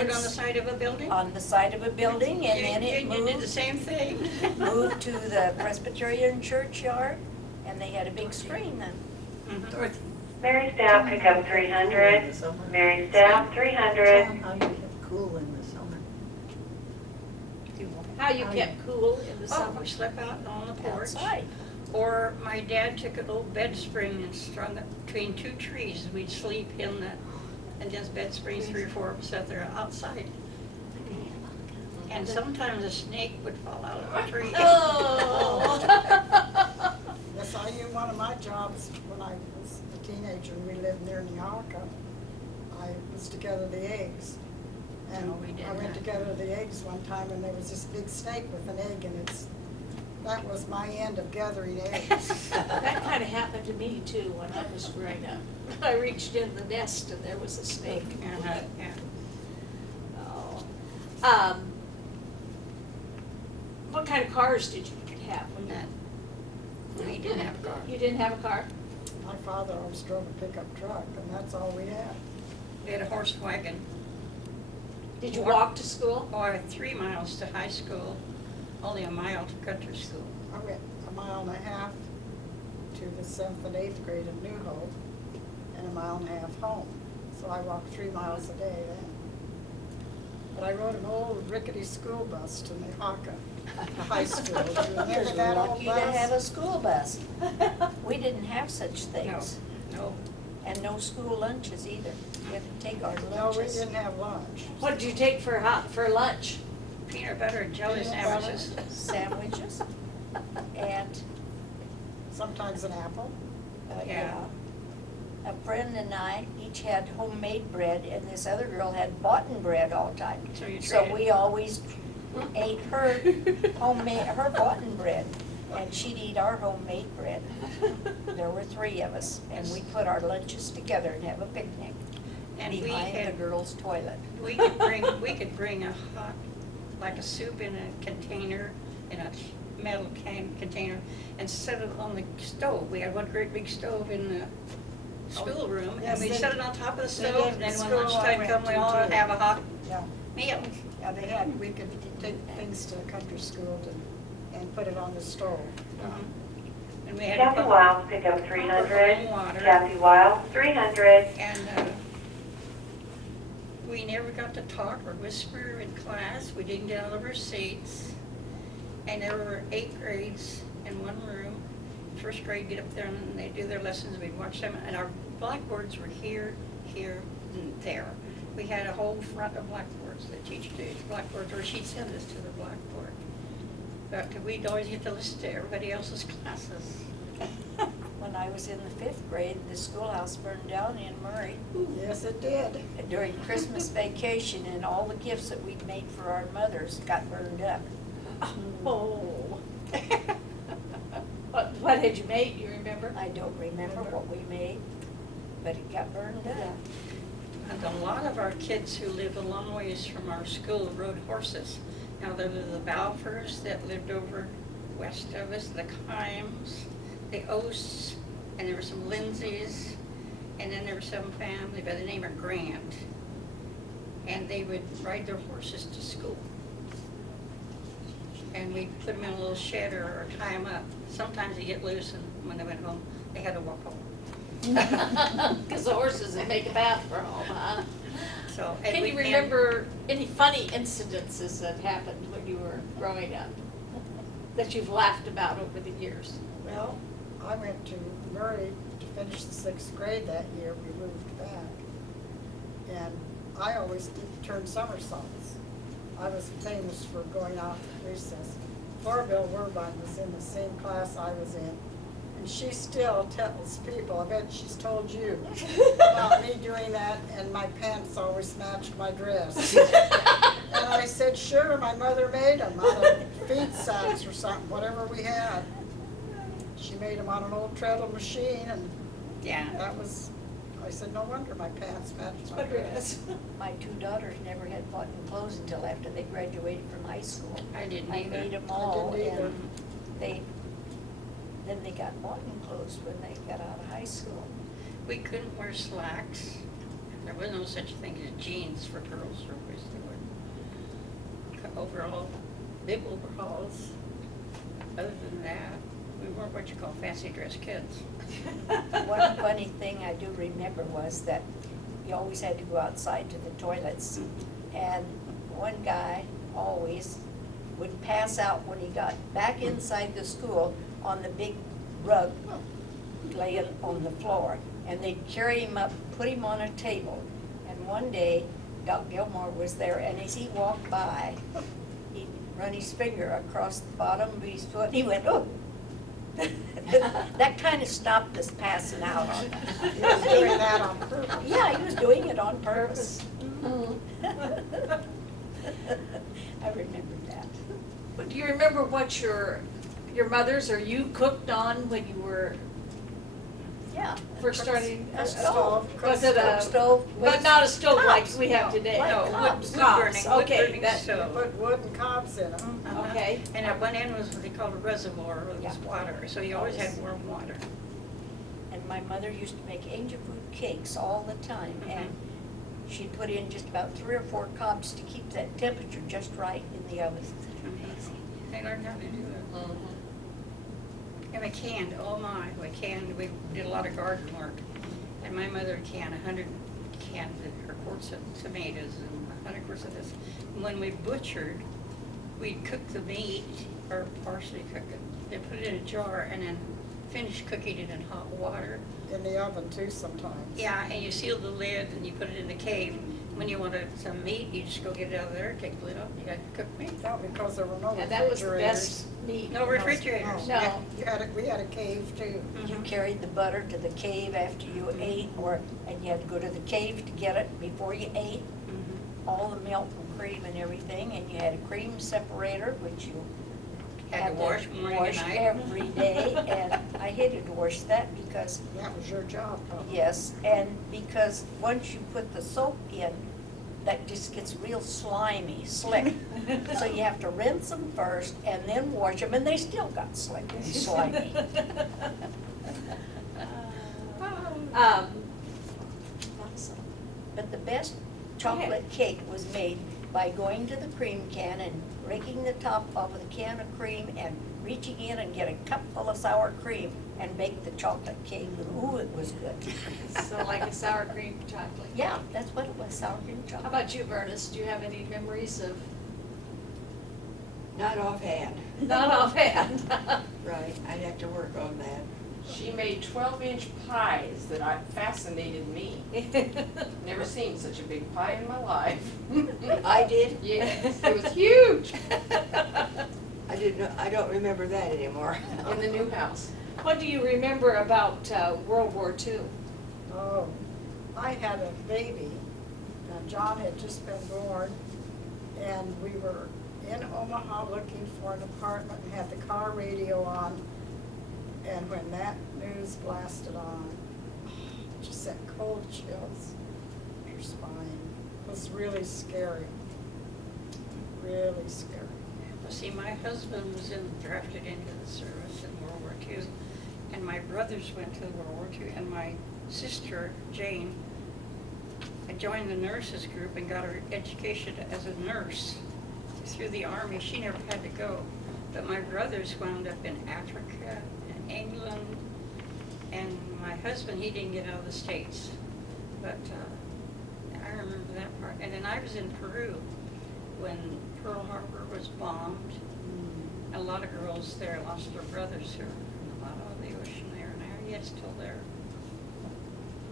Shoot on the side of a building? on the side of a building, and then it You did the moved, same thing. moved to the Presbyterian churchyard, and they had a big screen then. Mhm. Mary Staff, pickup 300. Mary Staff, 300. How you get cool in the summer. How you kept cool in the Oh, summer? we slept out on the porch. Outside. Or my dad took an old bed spring and strung it between two trees. We'd sleep in the, and this bed spring, 3 or 4 of us out there outside. And sometimes a snake would fall out of a tree. Oh. Yes, I knew one of my jobs when I was a teenager and we lived near Neoka. I was to gather the eggs. And No, we didn't I went have to gather the eggs one time and there was this big snake with an egg and that was my end of gathering eggs. That kind of happened to me too when I was growing up. I reached in the nest and there was a snake. Yeah. Oh. What kind of cars did you have when you? We didn't have a car. You didn't have a car? My father always drove a pickup truck and that's all we had. We had a horse wagon. Did you walk to school? Oh, I went 3 miles to high school, only a mile to country school. I went a mile and a half to the 7th and 8th grade in New Hope and a mile and a half home. So I walked 3 miles a day then. But I rode an old rickety school bus to Neoka High School. Do you remember that old Lucky to have bus? a school bus. We didn't have such things. No. And no school lunches either. We had to take our No, we lunches. didn't have lunch. What did you take for lunch? Peanut butter and jelly Peanut butter. sandwiches. Sandwiches. And, Sometimes an apple. Yeah. A friend and I each had homemade bread, and this other girl had boughten bread all the time. So you So traded. we always ate her homemade, her boughten bread, and she'd eat our homemade bread. There were 3 of us, and we'd put our lunches together and have a picnic And we behind the had, girls' toilet. we could bring a hot, like a soup in a container, in a metal container, and set it on the stove. We had one great big stove in the schoolroom, Yes, and we'd they- set it on top of the they stove, did and then in when school I lunchtime went come, we to, all too. have a hot Yeah. meal. Yeah, they had, we could take things to the country school and put it on the stove. And we had Kathy pump- Wiles, pickup pump 300. water. Kathy Wiles, 300. And we never got to talk or whisper in class. We didn't get out of our seats. And there were 8 grades in one room. First grade get up there and they do their lessons. We'd watch them. And our blackboards were here, here, and there. We had a whole front of blackboards. The teacher did blackboards, or she'd send us to the blackboard. But we'd always get to listen to everybody else's classes. When I was in the 5th grade, the schoolhouse burned down in Murray Yes, it did. during Christmas vacation, and all the gifts that we'd made for our mothers got burned up. Oh. What had you made, do you remember? I don't remember what we made, but it got burned up. And a lot of our kids who lived a long ways from our school rode horses. Now, there were the Balfours that lived over west of us, the Kimes, the Oasts, and there were some Lindsays, and then there was some family by the name of Grant. And they would ride their horses to school. And we'd put them in a little shed or tie them up. Sometimes they get loose, and when they went home, they had to walk home. Because the horses would make a path for home, huh? So, and Can we- you and- remember any funny incidences that happened when you were growing up that you've laughed about over the years? Well, I went to Murray to finish the 6th grade that year. We moved back. And I always turned somersaults. I was famous for going out at recess. Florville Werbine was in the same class I was in. And she still tells people, I bet she's told you, about me doing that, and my pants always matched my dress. And I said, sure, my mother made them out of feed sacks or something, whatever we had. She made them on an old treadle machine, and Yeah. that was, I said, no wonder my pants matched my dress. My 2 daughters never had bought new clothes until after they graduated from high school. I didn't I either. made them I all, didn't either. and then they got bought new clothes when they got out of high school. We couldn't wear slacks. There was no such thing as jeans for girls or boys. They were overall, big overalls. Other than that, we weren't what you call fancy dress kids. One funny thing I do remember was that you always had to go outside to the toilets. And one guy always would pass out when he got back inside the school on the big rug laying on the floor. And they'd carry him up, put him on a table. And one day, Doc Gilmore was there, and as he walked by, he'd run his finger across the bottom of his foot, and he went, oh! That kind of stopped us passing out on He was doing that on purpose. Yeah, he was doing it on purpose. I remember that. But do you remember what your mothers or you cooked on when you were Yeah. first starting? A stove. Was it a Stove. But not a stove like Cobs. we have today? Like No, cobs. wood cobs, okay, Wood-burning that, You stove. put wood and cobs in them. Uh-huh. Okay. And at one end was what they called a reservoir, where there was Yeah. water, so you always had warm water. And my mother used to make angel food cakes all the time, and she'd put in just about 3 or 4 cobs to keep that temperature just right in the oven. They learned how to do it. And we canned, oh my, we did a lot of garden work. And my mother canned 100 her quarts of tomatoes and 100 quarts of this. And when we butchered, we'd cook the meat, or partially cook it, then put it in a jar, and then finish cooking it in hot water. In the oven too sometimes. Yeah, and you seal the lid and you put it in the cave. When you wanted some meat, you just go get it out of there, take the lid off, you got cooked meat. No, because there were no and that was the refrigerators. best meat. No refrigerators. No. We had a cave too. You carried the butter to the cave after you ate, and you had to go to the cave to get it before you ate. All the milk and cream and everything, and you had a cream separator, which you Had to wash morning and wash night. every day, and I hated to wash that because, That was your job, probably. yes, and because once you put the soap in, that just gets real slimy, slick. So you have to rinse them first and then wash them, and they still got slick and slimy. But the best chocolate cake was made by going to the cream can and breaking the top off of the can of cream and reaching in and get a cup full of sour cream and bake the chocolate cake. Ooh, it was good. So like a sour cream chocolate. Yeah, that's what it was, sour cream How chocolate. about you, Ernest? Do you have any memories of, Not offhand. not offhand? Right, I'd have to work on that. She made 12-inch pies that fascinated me. Never seen such a big pie in my life. I did? Yes, it was huge I don't remember that anymore. in the new house. What do you remember about World War II? Oh, I had a baby. Now, John had just been born, and we were in Omaha looking for an apartment and had the car radio on. And when that news blasted on, just sent cold chills up your spine. It was really scary. Really scary. Well, see, my husband was drafted into the service in World War II, and my brothers went to World War II, and my sister, Jane, joined the nurses group and got her education as a nurse through the Army. She never had to go. But my brothers wound up in Africa, in England, and my husband, he didn't get out of the States. But I remember that part. And then I was in Peru when Pearl Harbor was bombed. A lot of girls there lost their brothers who were in the bottom of the ocean there, and they're yet still there.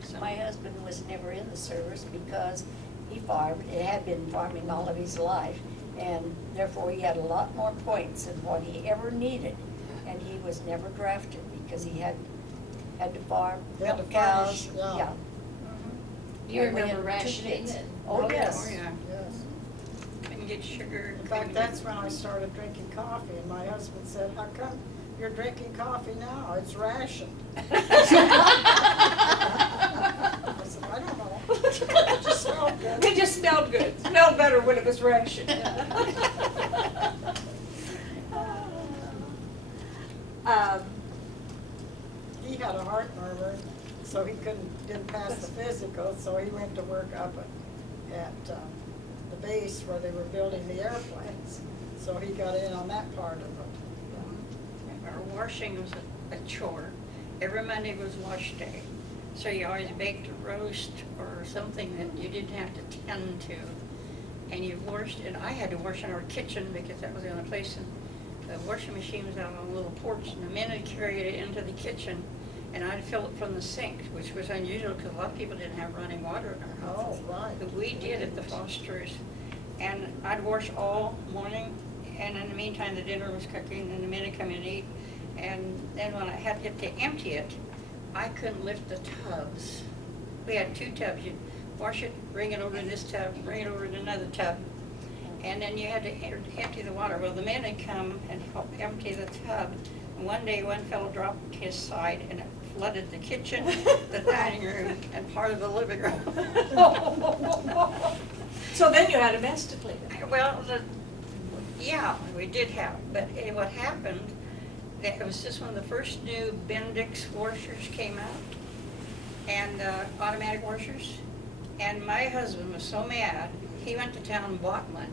So, My husband was never in the service because he farmed, it had been farming all of his life, and therefore he had a lot more points than what he ever needed. And he was never drafted because he had to farm, He had to milk cows, furnish, yeah. yeah. Do you And we had remember 2 rationing kids. it? Oh, oh yes. yeah, Yes. couldn't get sugar. In fact, that's when I started drinking coffee, and my husband said, "How come you're drinking coffee now? It's rationed." I said, "I don't know. It just smelled good." It just smelled good. Smelled better when it was rationed. He had a heart murmur, so he didn't pass the physical, so he went to work up at the base where they were building the airplanes. So he got in on that part of it. Our washing was a chore. Every Monday was wash day. So you always baked a roast or something that you didn't have to tend to. And you washed, and I had to wash in our kitchen because that was the only place. And the washing machine was out on a little porch, and the men had carried it into the kitchen, and I'd fill it from the sink, which was unusual because a lot of people didn't have running water in their houses. Oh, right. But we did at the Fosters. And I'd wash all morning, and in the meantime, the dinner was cooking, and the men would come in and eat. And then when I had to empty it, I couldn't lift the tubs. We had 2 tubs. You'd wash it, bring it over in this tub, bring it over in another tub. And then you had to empty the water. Well, the men would come and help empty the tub. And one day, one fellow dropped his side, and it flooded the kitchen, the dining room, and part of the living room. So then you had a mess to clean. Well, yeah, we did have, but what happened, that it was just when the first new Bendix washers came out, and automatic washers, and my husband was so mad, he went to town and bought one.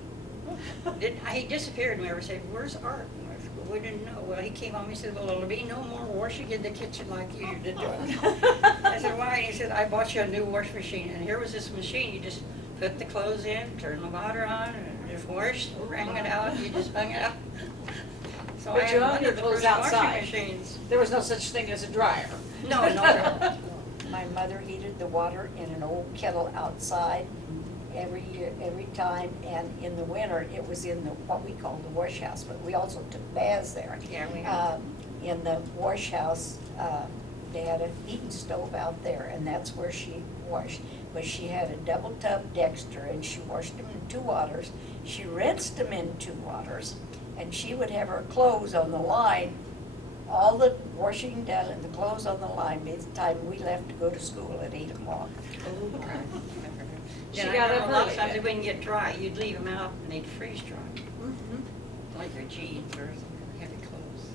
He disappeared, and we ever said, "Where's Art?" And I said, "Well, we didn't know." Well, he came home, he said, "Well, there'll be no more washing in the kitchen like you did do it." I said, "Why?" And he said, "I bought you a new wash machine, and here was this machine, you just put the clothes in, turn the water on, and just wash, wring it out, you just hung it out." So But I you had hung one your of the clothes first outside. washing machines. There was no such thing as a dryer. No, no. My mother heated the water in an old kettle outside every year, every time, and in the winter, it was in the, what we called the wash house, but we also took baths there. Yeah, we had. In the wash house, they had a heating stove out there, and that's where she washed. But she had a double tub Dexter, and she washed them in 2 waters. She rinsed them in 2 waters, and she would have her clothes on the line, all the washing done and the clothes on the line by the time we left to go to school at 8 o'clock. She Then I got remember up a lot of early times then. they wouldn't get dry, you'd leave them out and they'd freeze dry, Mhm. like your jeans or some heavy clothes.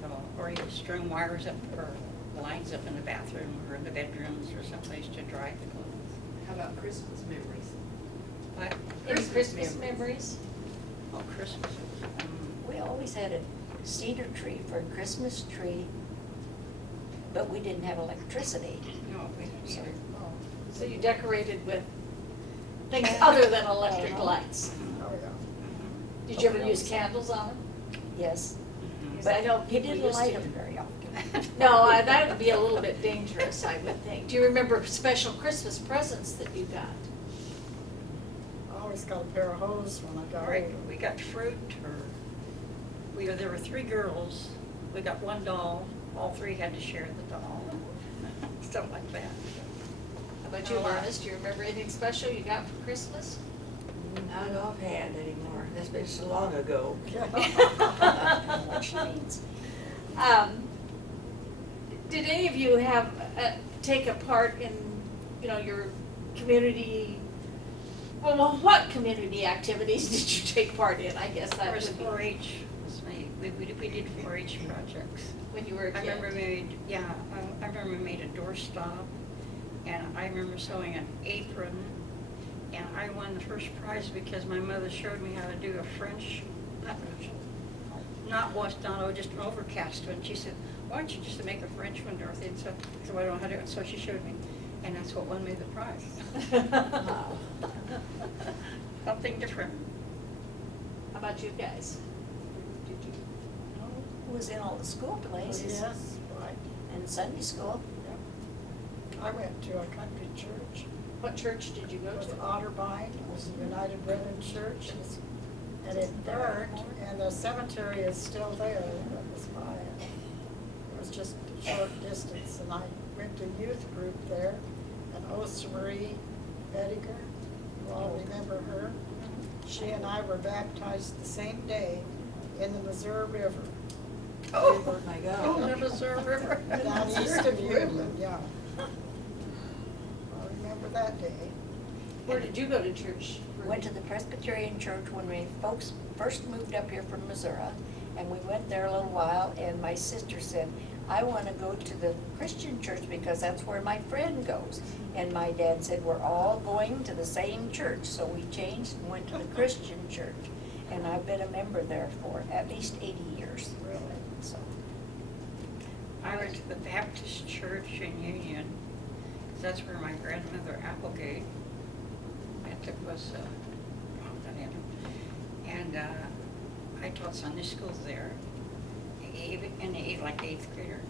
So, or you string wires up, or lines up in the bathroom or in the bedrooms or someplace to dry the clothes. How about Christmas memories? But, Any Christmas Christmas memories. memories? oh, Christmas, We always had a cedar tree for a Christmas tree, but we didn't have electricity. no, we didn't either. So you decorated with things other than electric Uh-huh. lights? Oh, yeah. Did you ever use candles on them? Yes, Mhm. But I know you people didn't used light to. them very often. No, that would be a little bit dangerous, I would think. Do you remember special Christmas presents that you got? I always got a pair of hose when I got Right, older. we got fruit, or, there were 3 girls, we got 1 doll, all 3 had to share the doll, stuff like that. How about you, Marcus? Do you remember anything special you got for Christmas? Not offhand anymore, that's been so long ago. Which means, Did any of you have, take a part in, your community, well, what community activities did you take part in? I guess Of that course, would be 4-H was me, we did 4-H projects. when you were a I kid. remember I remember we made a doorstop, and I remember sewing an apron, and I won the first prize because my mother showed me how to do a French, not Boston, just an overcast one. She said, "Why don't you just make a French one, Dorothy?" And so I said, "I don't know how to do it." So she showed me, and that's what won me the prize. Wow. Something different. How about you guys? Did you? who was in all the school places Yes, right. and Sunday school. I went to a country church. What church did you go It was to? Otterbein, it was a United Brethren Church, and it burned, and the cemetery is still there, that was by it. It was just a short distance, and I went to youth group there, and Osa Marie Bediger, you all remember her? She and I were baptized the same day in the Missouri River. Oh, We were my God. Oh, the Missouri River. down east of Union, yeah. I remember that day. Where did you go to church? Went to the Presbyterian church when we folks first moved up here from Missouri, and we went there a little while, and my sister said, I wanna go to the Christian church because that's where my friend goes. And my dad said, we're all going to the same church, so we changed and went to the Christian church. And I've been a member there for at least 80 years. Really? So, I went to the Baptist church in Union, 'cause that's where my grandmother Applegate, that took us, and I taught Sunday school there, even in the like 8th grader.